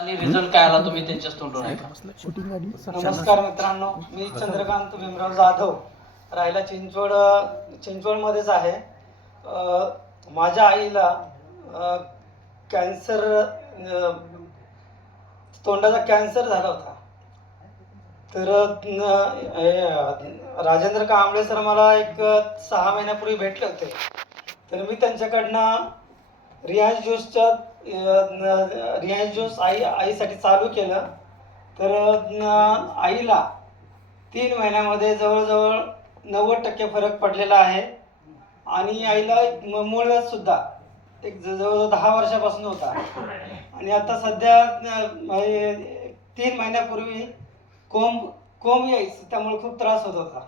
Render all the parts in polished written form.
आणि रिझल्ट काय आला तुम्ही त्यांच्याच तोंडून ऐका. नमस्कार मित्रांनो, मी चंद्रकांत भीमराव जाधव, राहायला चिंचवडमध्येच आहे. माझ्या आईला कॅन्सर, तोंडाचा कॅन्सर झाला होता. तर राजेंद्र कांबळे सर मला एक 6 महिन्यापूर्वी भेटले होते. तर मी त्यांच्याकडनं रियाज ज्यूस आईसाठी चालू केलं. तर आईला 3 महिन्यामध्ये जवळजवळ 90% फरक पडलेला आहे. आणि आईला मूळव्याधसुद्धा एक जवळजवळ 10 वर्षापासून होता. आणि आता सध्या 3 महिन्यापूर्वी कोंब यायचं, त्यामुळे खूप त्रास होत होता.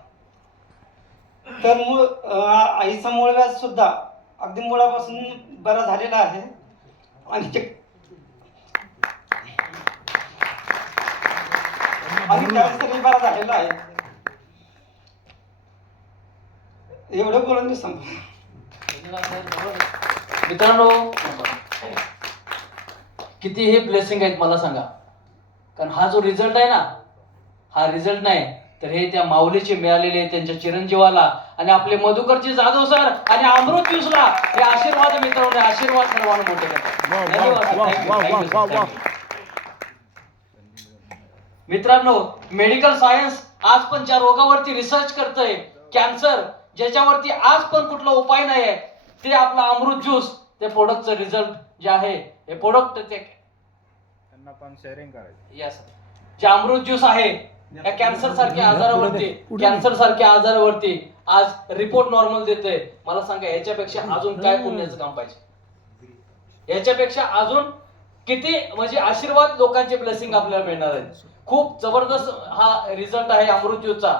तर आईचा मूळव्याधसुद्धा अगदी मुळापासून बरा झालेला आहे. आणि कॅन्सरही बरा झालेला आहे. एवढं बोलून मी संपलो. मित्रांनो, किती हे ब्लेसिंग आहेत मला सांगा. कारण हा जो रिझल्ट आहे ना, हा रिझल्ट नाही तर हे त्या माऊलीचे मिळालेले, त्यांच्या चिरंजीवाला आणि आपले मधुकरजी जाधव सर आणि अमृत ज्यूसला हे आशीर्वाद. मित्रांनो, आशीर्वाद सर्वांना मोठे करतात. मित्रांनो, मेडिकल सायन्स आज पण ज्या रोगावरती रिसर्च करतंय, कॅन्सर, ज्याच्यावरती आज पण कुठला उपाय नाही आहे, ते आपला अमृत ज्यूस, ते प्रोडक्टचं रिझल्ट जे आहे, हे प्रोडक्ट ते त्यांना पण शेअरिंग करायचं. यस, जे अमृत ज्यूस आहे या कॅन्सर सारख्या आजारावरती आज रिपोर्ट नॉर्मल देते. मला सांगा, याच्यापेक्षा अजून काय पुण्याचं काम पाहिजे? याच्यापेक्षा अजून किती म्हणजे आशीर्वाद, लोकांचे ब्लेसिंग आपल्याला मिळणार आहे. खूप जबरदस्त हा रिझल्ट आहे अमृत ज्यूसचा.